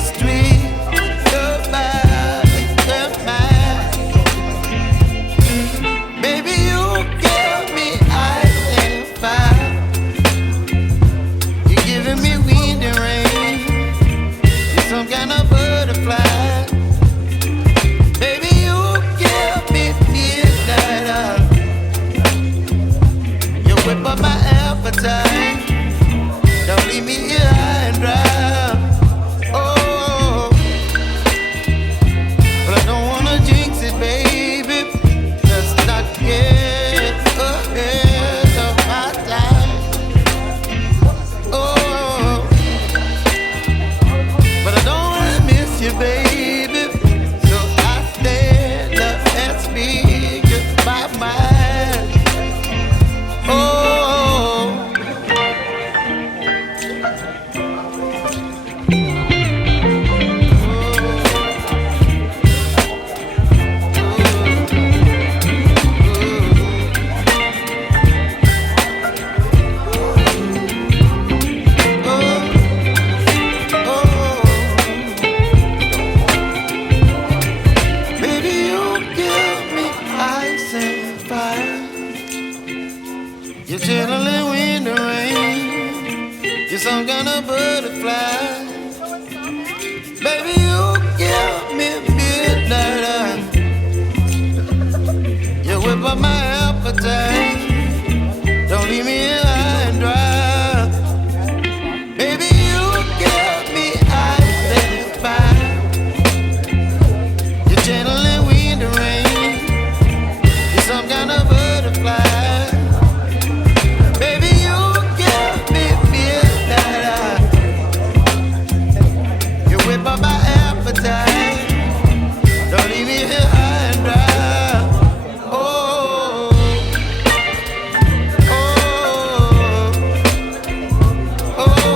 street. Baby, you give me ice and fire. You're giving me wind and rain. You're some kind of butterfly. Baby, you give me midnight. You whip up my appetite. Don't leave me here high and dry. Oh, but I don't wanna jinx it, baby. Let's not get ahead of my time. Oh, but I don't wanna miss you, baby. So I stand up and speak my mind. Oh. Baby, you give me ice and fire. You're chilling wind and rain. You're some kind of butterfly. Baby, you give me midnight. You whip up my appetite. Don't leave me here high and dry. Baby, you give me ice and fire. You're channeling wind and rain. You're some kind of butterfly. Baby, you give me midnight. You whip up my appetite. Don't leave me here high and dry. Oh, oh, oh, oh,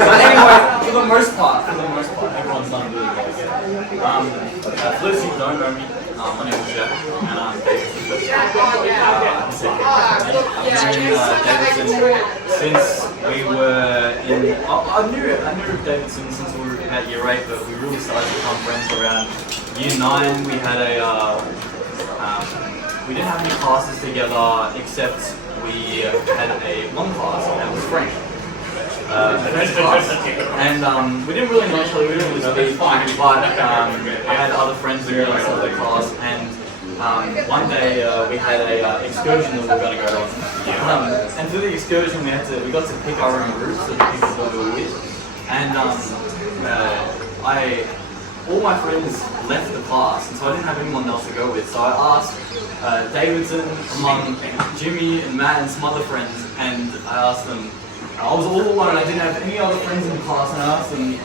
But anyway, for the most part, everyone's done really well. For those who don't know me, my name is Jeff, and I'm Davidson. Davidson since we were in. I knew Davidson since we were at year 8, but we really started to become friends around year 9. We had we didn't have any classes together except we had one class, and that was French. And we didn't really know each other, we didn't really speak, but I had other friends in the other class, and one day we had a excursion that we were going to go on. And through the excursion we got to pick our own groups of the people that we were with. And all my friends left the class, and so I didn't have anyone else to go with. So I asked Davidson, among Jimmy and Matt and some other friends, and I asked them, I was all alone, I didn't have any other friends in the class, and I asked them,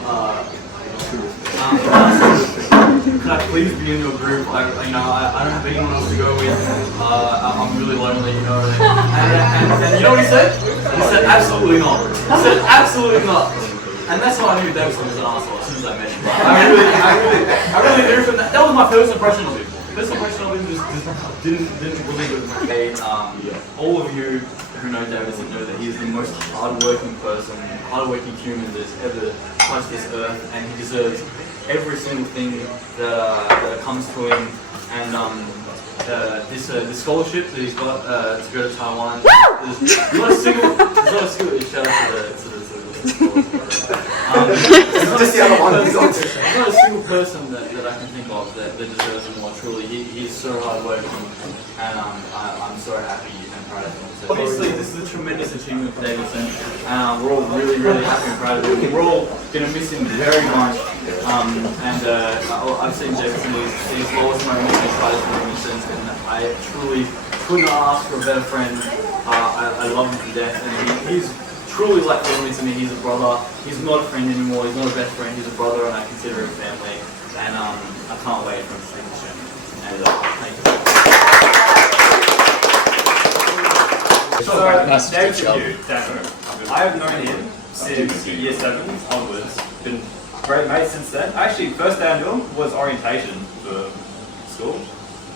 could I please be in your group? I don't have anyone else to go with, I'm really lonely, you know. And you know what he said? He said, absolutely not. He said, absolutely not. And that's how I knew Davidson was an asshole as soon as I met him. I really knew from that. That was my first impression of him. First impression of him just didn't really go with me. All of you who know Davidson know that he is the most hardworking person, hardworking human that's ever touched this earth, and he deserves every single thing that comes to him. And this scholarship that he's got to go to Taiwan. There's not a single shout out to the There's not a single person that I can think of that deserves it more truly. He's so hardworking, and I'm so happy and proud of him. So obviously, this is a tremendous achievement for Davidson. We're all really, really happy and proud of him. We're all going to miss him very much. I've seen Davidson his lowest moment in his tries to make sense, and I truly couldn't ask for a better friend. I love him to death, and he's truly like family to me. He's a brother. He's not a friend anymore. He's not a best friend. He's a brother, and I consider him family. And I can't wait for him to take the show. And thank you. So, David Hugh, Damo. I have known him since year 7 onwards. Been great mates since then. Actually, first day I knew him was orientation for school.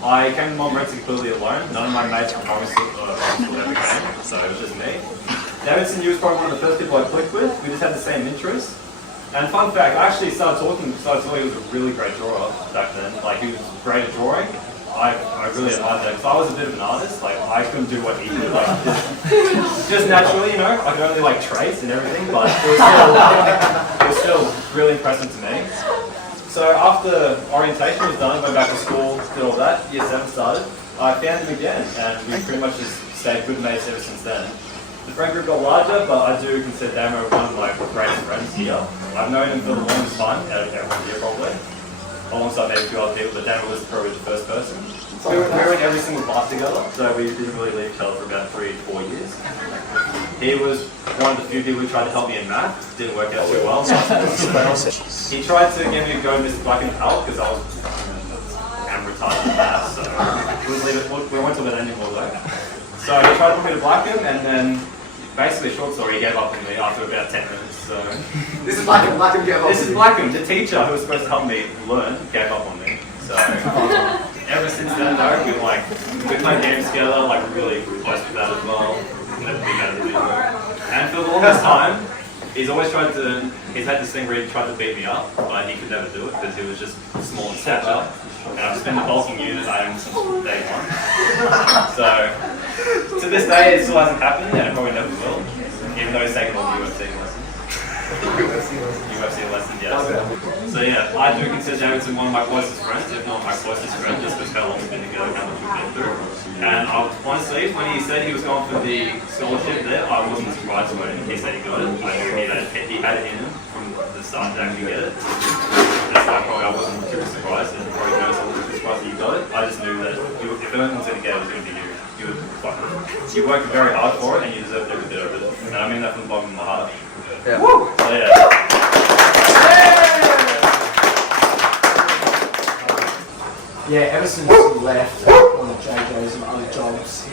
I came to Montmorency completely alone. None of my mates from primary school ever came, so it was just me. Davidson, you was probably one of the first people I clicked with. We just had the same interests. And fun fact, I actually started talking, he was a really great drawer back then. Like, he was great at drawing. I really admired that, because I was a bit of an artist. Like, I couldn't do what he did, like, just naturally, you know. I could only, like, trace and everything, but it was still really impressive to me. So after orientation was done, went back to school, did all that, year 7 started, I found him again, and we pretty much just stayed good mates ever since then. The friend group got larger, but I do consider Damo one of my greatest friends here. I've known him for the longest time, out of everyone here probably, alongside maybe 2 other people, but Damo was probably the first person. We were in every single class together, so we didn't really leave each other for about 3 to 4 years. He was one of the few people who tried to help me in math. Didn't work out too well. He tried to get me to go to Mr. Black and Pal because I was retarded in math, so we went to it anymore though. So he tried to put me to Blackham, and then basically, short story, he gave up on me after about 10 minutes. So This is Blackham. Blackham gave up. This is Blackham, the teacher who was supposed to help me learn, gave up on me. So ever since then though, we played games together, like really close with that as well. Never been better than me. And for the longest time, he's had this thing where he tried to beat me up, but he could never do it because he was just small in stature. And I've just been the bulking unit I am since day 1. So to this day, it still hasn't happened, and it probably never will, even though he's taken all the UFC lessons. UFC lessons, yes. So yeah, I do consider Davidson one of my closest friends, if not my closest friend, just because how long we've been together, how much we've been through. And honestly, when he said he was going for the scholarship there, I wasn't surprised when he said he got it. I knew he had it in him from the start to actually get it. That's why I wasn't too surprised, and probably noticed I wasn't too surprised that you got it. I just knew that if anyone was going to get it, it was going to be you. You worked very hard for it, and you deserved every bit of it. And I mean that from the bottom of my heart. Yeah. Woo! So yeah. Yeah, ever since he left one of JJ's and other jobs,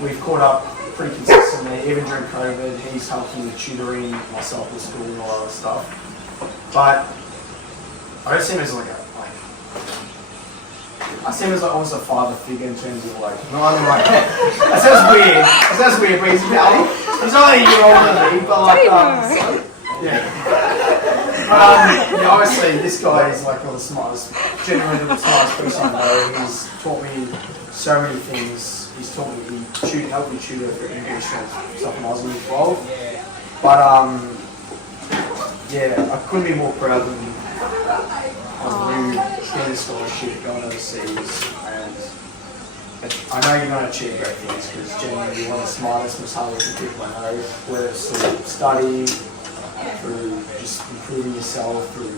we've caught up pretty consistently. Even during COVID, he's helped me with tutoring, myself with school and all that other stuff. But I don't see him as I see him as almost a father figure in terms of that sounds weird, but he's only a year older than me, but yeah, obviously this guy is like one of the smartest, genuinely the smartest person I know. He's taught me so many things. He's taught me, helped me tutor for English and stuff when I was in 12. But yeah, I couldn't be more proud of him. Of you getting a scholarship, going overseas, and I know you're going to achieve great things because genuinely you're one of the smartest, most hardworking people I know, whether it's through study, through just improving yourself, through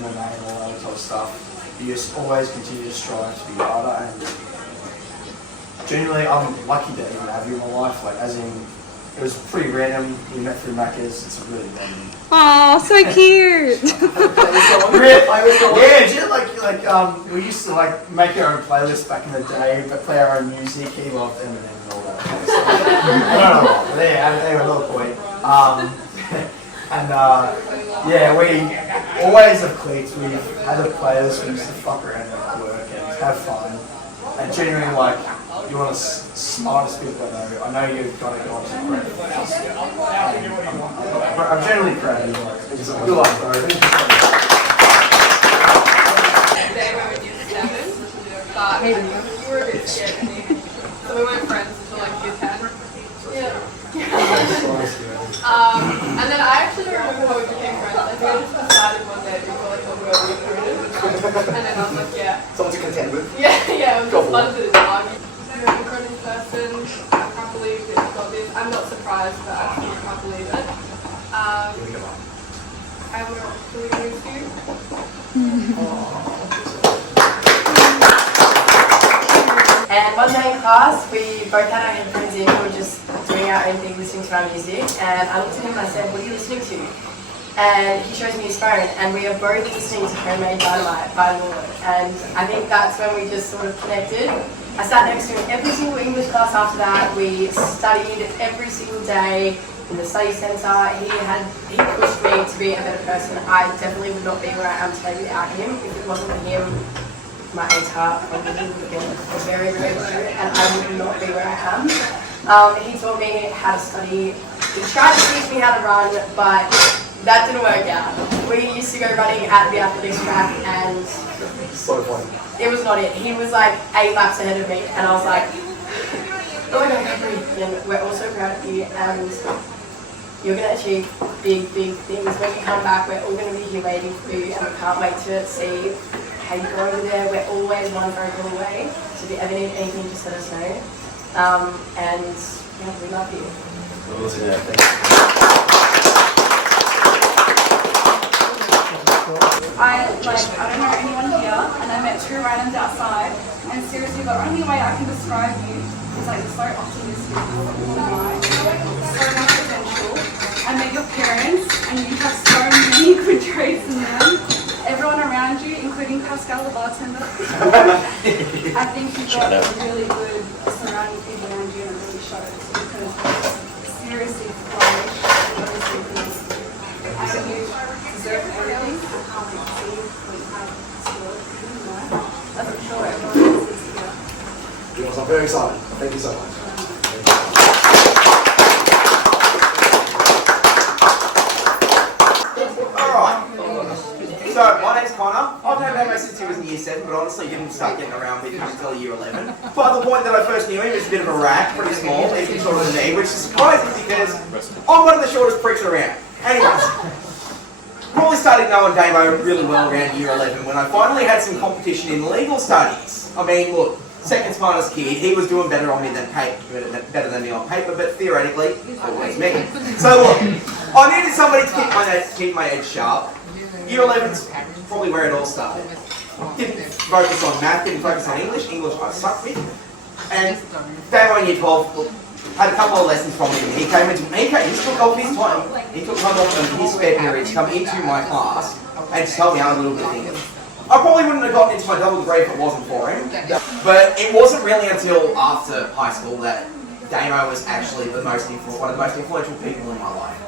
MMA and all that type of stuff. You just always continue to strive to be harder, and genuinely I'm lucky to even have you in my life, as in, it was pretty random. We met through Macca's. It's really random. Aw, so cute. Yeah, we used to make our own playlists back in the day, but play our own music. He loved Eminem and all that kind of stuff. I don't know why, but anyway, another point. Yeah, we always have clicked. We've had a playlist. We used to fuck around at work and have fun. And genuinely, you're one of the smartest people I know you've got to go on to great things. I'm generally proud of you. Good luck, bro. Day when we used 7, but you were a bit scared of me. So we weren't friends until year 10. Yeah. And then I actually don't remember how we became friends. I think I just decided one day that we were oh, we're recruited. And then I was like, yeah. Someone to contend with. Yeah, it was just fun to argue. You're an incredible person. I can't believe that you got this. I'm not surprised, but I actually can't believe it. I will really miss you. one day in class, we both had our headphones in, we were just doing our own thing, listening to our music, and I looked at him and I said, what are you listening to? And he shows me his phone, and we are both listening to Homemade Dynamite by Lord. And I think that's when we just sort of connected. I sat next to him every single English class after that. We studied every single day in the study centre. He pushed me to be a better person. I definitely would not be where I am today without him. If it wasn't for him, my guitar probably would have been very, very low, and I would not be where I am. He taught me how to study. He tried to teach me how to run, but that didn't work out. We used to go running at the athletics track, and it was not it. He was like 8 laps ahead of me, and I was like, oh my god, I can't breathe. And we're all so proud of you, and you're going to achieve big, big things. When you come back, we're all going to be here waiting for you, and we can't wait to see how you go over there. We're always one phone call away, so if you ever need anything, just let us know. And yeah, we love you. I don't know anyone here, and I met 2 randoms outside, and seriously, the only way I can describe you is like you're so optimistic, so much potential. I met your parents, and you have so many good traits in them. Everyone around you, including Pascal the bartender, I think you've got a really good surrounding people around you, and it really shows because seriously, flourish, seriously good. I think you deserve everything. I can't wait to see what you have still in life. As I'm sure everyone else is here. Yes, I'm very excited. Thank you so much. So, my name's Connor. I've known Damo since he was in year 7, but honestly didn't start getting around with him until year 11. But the point that I first knew him was a bit of a rat, pretty small, even shorter than me, which is surprising because I'm one of the shortest pricks around. Anyways, probably started knowing Damo really well around year 11 when I finally had some competition in legal studies. I mean, look, second smartest kid, he was doing better on me than better than me on paper, but theoretically, always me. So look, I needed somebody to keep my head sharp. Year 11's probably where it all started. Didn't focus on math, didn't focus on English. English I sucked with. And Damo in year 12 look, had a couple of lessons from him. He took off his time. He took time off from his spare period to come into my class and to tell me how a little bit of English. I probably wouldn't have gotten into my double degree if it wasn't for him. But it wasn't really until after high school that Damo was actually one of the most influential people in my life.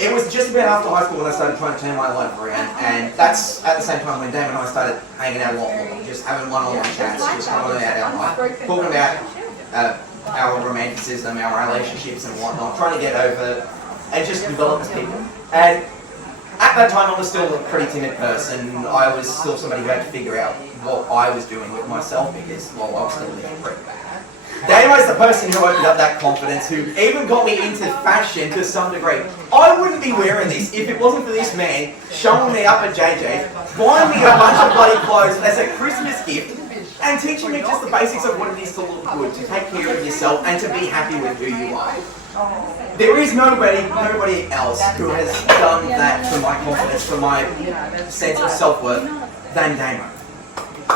It was just about after high school when I started trying to turn my life around, and that's at the same time when Damo and I started hanging out a lot more, just having one-on-one chats, just talking about our life, talking about our romanticism, our relationships and whatnot, trying to get over and just develop as people. And at that time I was still a pretty timid person. I was still somebody who had to figure out what I was doing with myself because, well, I was still living pretty bad. Damo's the person who opened up that confidence, who even got me into fashion to some degree. I wouldn't be wearing this if it wasn't for this man showing me up at JJ, buying me a bunch of bloody clothes as a Christmas gift, and teaching me just the basics of what it is to look good, to take care of yourself, and to be happy with who you are. There is nobody else who has done that for my confidence, for my sense of self-worth, than Damo.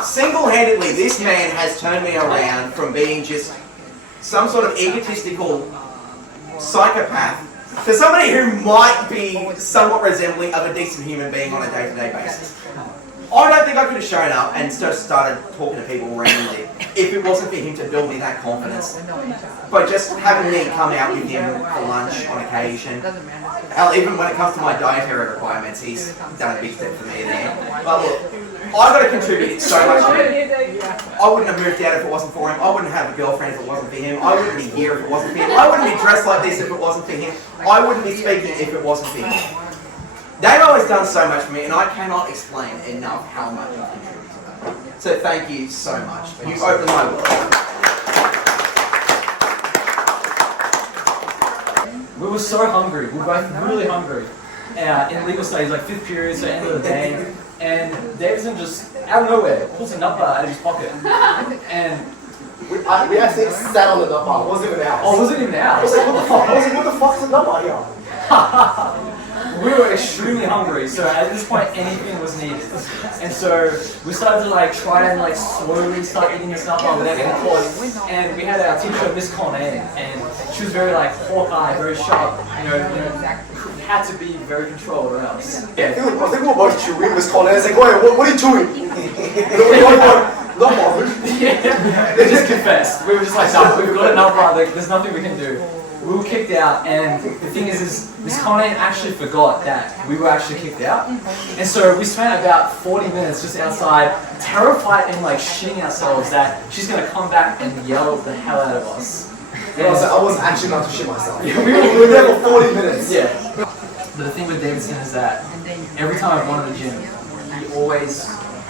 Single-handedly, this man has turned me around from being just some sort of egotistical psychopath to somebody who might be somewhat resembling of a decent human being on a day-to-day basis. I don't think I could have shown up and just started talking to people randomly if it wasn't for him to build me that confidence. But just having me come out with him for lunch on occasion, hell, even when it comes to my dietary requirements, he's done a big step for me there. But look, I've got to contribute so much to it. I wouldn't have moved out if it wasn't for him. I wouldn't have a girlfriend if it wasn't for him. I wouldn't be here if it wasn't for him. I wouldn't be dressed like this if it wasn't for him. I wouldn't be speaking if it wasn't for him. Damo has done so much for me, and I cannot explain enough how much he contributed to that. So thank you so much. You've opened my world. We were so hungry. We were both really hungry. In legal studies, like 5th period, so end of the day, and Davidson just, out of nowhere, pulls a nut bar out of his pocket. And we actually sat on the nut bar. It wasn't even ours. oh, was it even ours? I was like, what the fuck's a nut bar here? we were extremely hungry, so at this point anything was needed. And so we started to like try and like slowly start eating this stuff while without getting caught. And we had our teacher, Miss Cornette, and she was very like hawk-eye, very sharp, you know, had to be very controlled or else. I think we were both chewing with Colin. I was like, what are you chewing? No more. Yeah, they just confessed. We were just like, no, we've got enough, like, there's nothing we can do. We were kicked out, and the thing is Miss Connie actually forgot that we were actually kicked out. And so we spent about 40 minutes just outside, terrified and like shitting ourselves that she's gonna come back and yell the hell out of us. And I was actually not to shit myself. Yeah, we were there for 40 minutes. Yeah. But the thing with Davidson is that every time I've gone to the gym, he always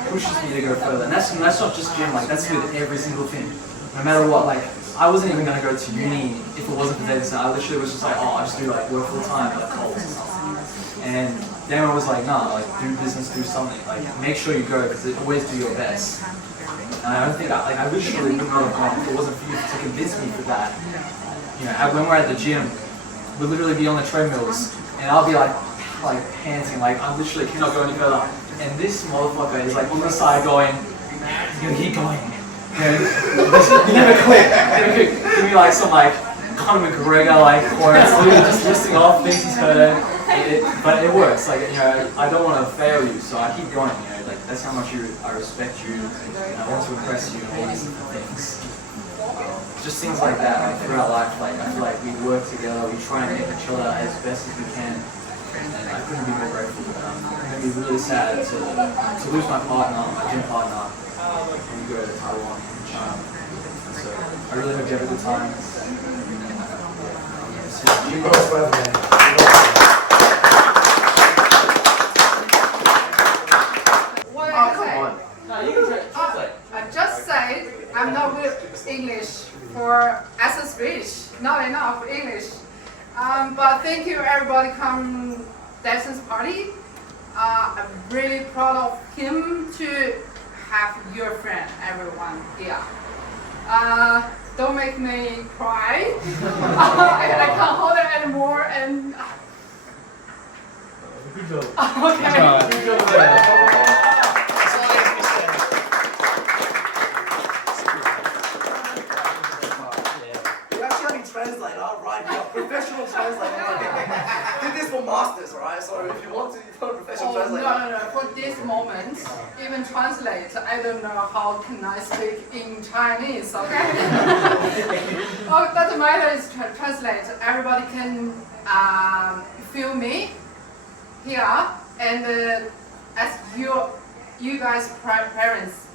pushes me to go further. And that's not just gym, like that's with every single thing. No matter what, like I wasn't even gonna go to uni if it wasn't for Davidson. I literally was just like, oh, I just do like work full time, like Coles or something. And Damon was like, nah, like do business, do something. Like make sure you go because always do your best. And I don't think I literally would not have gone if it wasn't for you to convince me for that. You know, when we're at the gym, we'll literally be on the treadmills, and I'll be like panting, like I literally cannot go any further. And this motherfucker is like on the side going, you know, keep going. You know, never quit. Give me like some like Conor McGregor like quotes, just listing off things he's heard. But it works. Like you know, I don't want to fail you, so I keep going. You know, like that's how much I respect you, and I want to impress you, and all these things. Just things like that. Like throughout life, like I feel like we work together, we try and make each other as best as we can. And I couldn't be more grateful. I'd be really sad to lose my partner, my gym partner, when we go to Taiwan and China. So I really hope you have a good time. You guys forever, man. What did I say? No, you can translate. I just said I'm not good at English as a speech. Not enough English. But thank you everybody come Davidson's party. I'm really proud of him to have your friend, everyone here. Don't make me cry. I can't hold it anymore. And okay. Translator, right? You're a professional translator. Did this for masters, right? So if you want to, you're a professional translator. No. For this moment, even translate, I don't know how can I speak in Chinese, okay? Oh, doesn't matter, it's translate. Everybody can feel me here, and as you guys parents,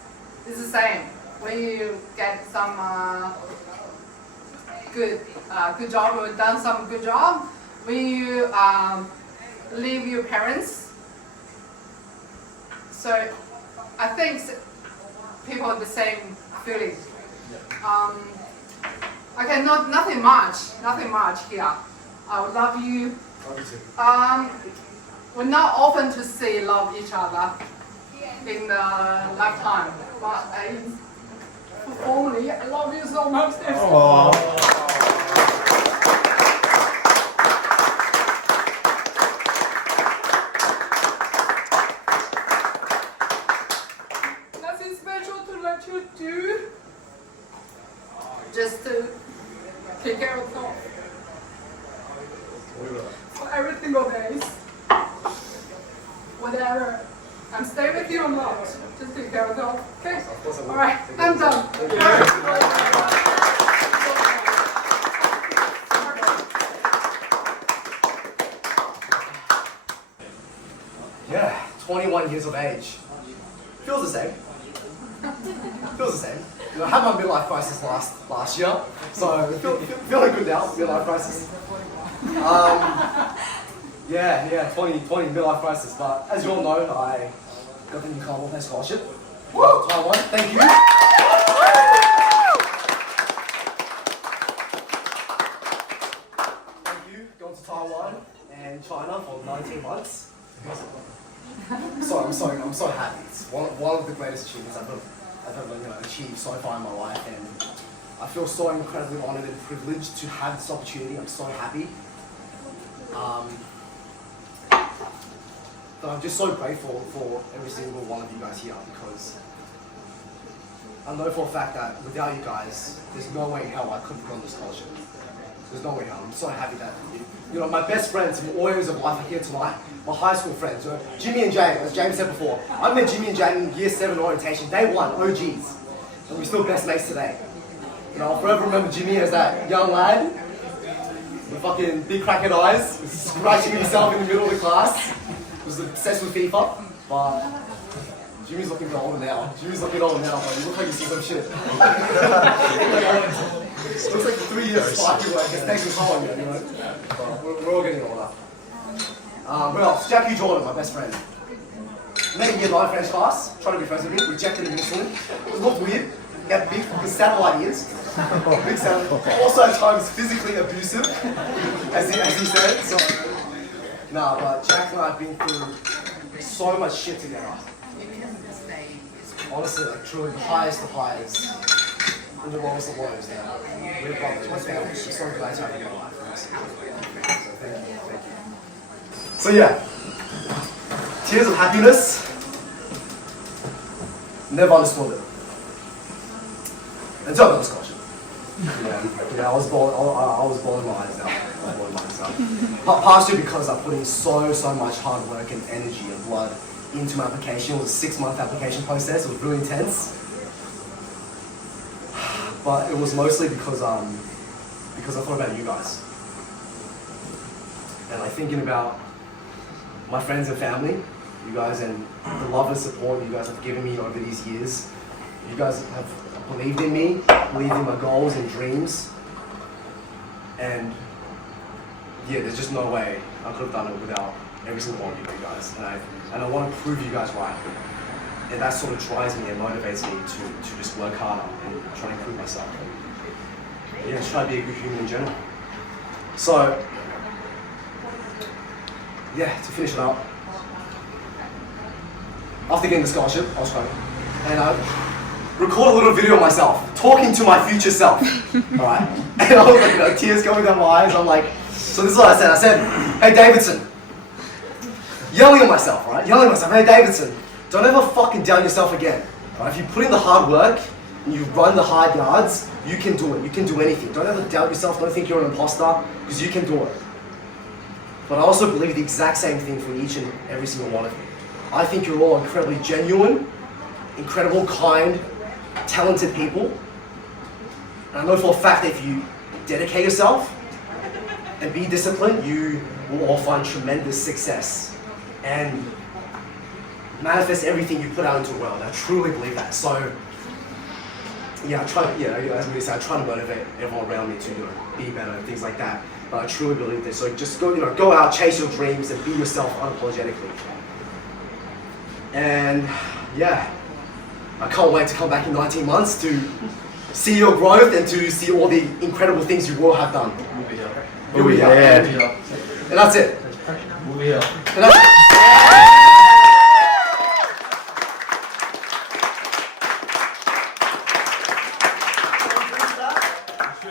it's the same. When you get some good job or done some good job, when you leave your parents. So I think people have the same feeling. Okay, nothing much here. I would love you. We're not often to see love each other in the lifetime, but only I love you so much. Nothing special to let you do. Just to take care of yourself. For every single day. Whatever. I'm staying with you or not. Just take care of yourself. Okay? Alright, I'm done. Yeah, 21 years of age. Feels the same. Feels the same. You know, I had my midlife crisis last year, so feeling good now, midlife crisis. Yeah, 20 midlife crisis, but as you all know, I got the new Commonwealth scholarship. Woo! Taiwan, thank you. Thank you, going to Taiwan and China for 19 months. I'm so happy. It's one of the greatest achievements I've ever achieved so far in my life, and I feel so incredibly honored and privileged to have this opportunity. I'm so happy. that I'm just so grateful for every single one of you guys here, because I know for a fact that without you guys, there's no way in hell I could have gone to scholarship. There's no way in hell. I'm so happy that you know, my best friends from all areas of life are here tonight. My high school friends, you know, Jimmy and Jane, as James said before. I met Jimmy and Jane in year 7 orientation, day 1, OGs. And we're still best mates today. You know, I'll forever remember Jimmy as that young lad with fucking big crackhead eyes, scratching himself in the middle of the class. Was obsessed with FIFA, but Jimmy's looking older now. But you look like you see some shit. Looks like the 3 years spike you like, it's taking time on you, you know? But we're all getting older. What else? Jackie Jordan, my best friend. Met in year 9 French class, trying to be friends with me, rejected him instantly. It looked weird. He had big fucking satellite ears. Big satellite. Also at times physically abusive, as he said. So, nah, but Jack and I have been through so much shit together. Honestly, like truly the highest of highs and the lowest of lows now. We're brothers, we're family. I'm so glad to have you in my life. So thank you. So yeah, tears of happiness. Never understood it. Until I got a scholarship. Yeah, I was blowing my eyes out. Partially because I put in so much hard work and energy and blood into my application. It was a 6-month application process. It was really intense. But it was mostly because I thought about you guys. And like thinking about my friends and family, you guys, and the love and support you guys have given me over these years. You guys have believed in me, believed in my goals and dreams. And yeah, there's just no way I could have done it without every single one of you guys. And I want to prove you guys right. And that sort of drives me and motivates me to just work harder and try to improve myself. And, yeah, just try to be a good human in general. So, yeah, to finish it up, after getting the scholarship, I was crying. And I recorded a little video of myself, talking to my future self, alright? And I was like, you know, tears coming down my eyes. I'm like, so this is what I said. I said, hey Davidson, yelling at myself, right? Yelling at myself, hey Davidson, don't ever fucking doubt yourself again. Right? If you put in the hard work and you run the hard yards, you can do it. You can do anything. Don't ever doubt yourself. Don't think you're an imposter, because you can do it. But I also believe the exact same thing for each and every single one of you. I think you're all incredibly genuine, incredible, kind, talented people. And I know for a fact that if you dedicate yourself and be disciplined, you will all find tremendous success and manifest everything you put out into the world. I truly believe that. So, yeah, as we said, I try to motivate everyone around me to, you know, be better and things like that. But I truly believe this. So just go out, chase your dreams, and be yourself unapologetically. And yeah, I can't wait to come back in 19 months to see your growth and to see all the incredible things you will have done. You'll be here. And that's it. We'll be here. And that's it.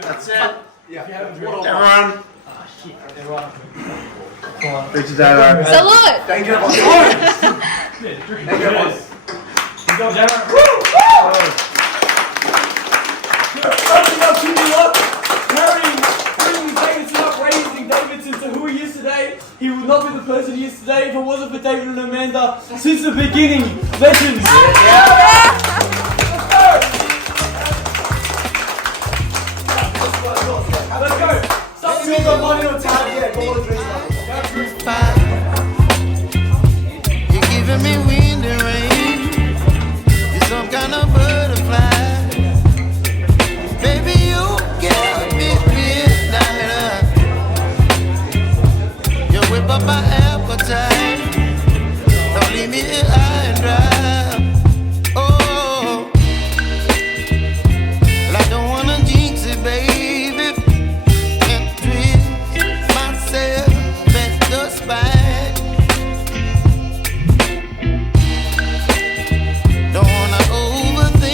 That's it. Yeah. Everyone. Thank you, Dad. Salute! Thank you, everyone. Thank you, everyone. Good job, Dad. Opening up, keeping up, bringing Davidson up, raising Davidson to who he is today. He would not be the person he is today if it wasn't for David and Amanda since the beginning. Legends. Let's go. Stop Still got money on time, yeah, go on the drinks. You're giving me wind and rain. You're some kind of butterfly. Baby, you give me midnight. You whip up my appetite. Don't leave me here high and dry. Oh, well, I don't wanna jinx it, baby, and twist myself at the spine. Don't wanna overthink.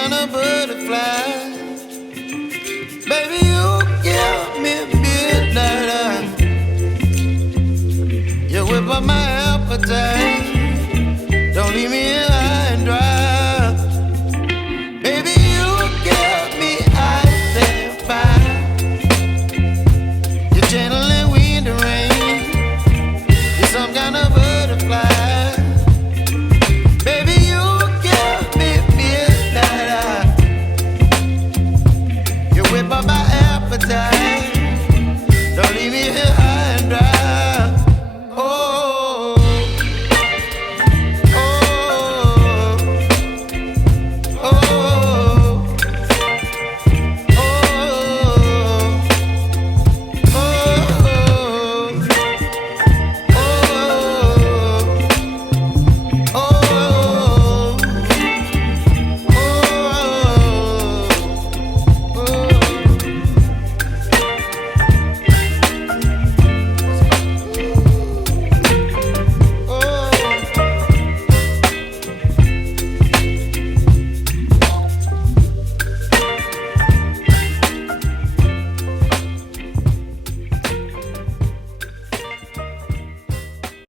than a butterfly. Baby, you give me midnight. You whip up my appetite. Don't leave me here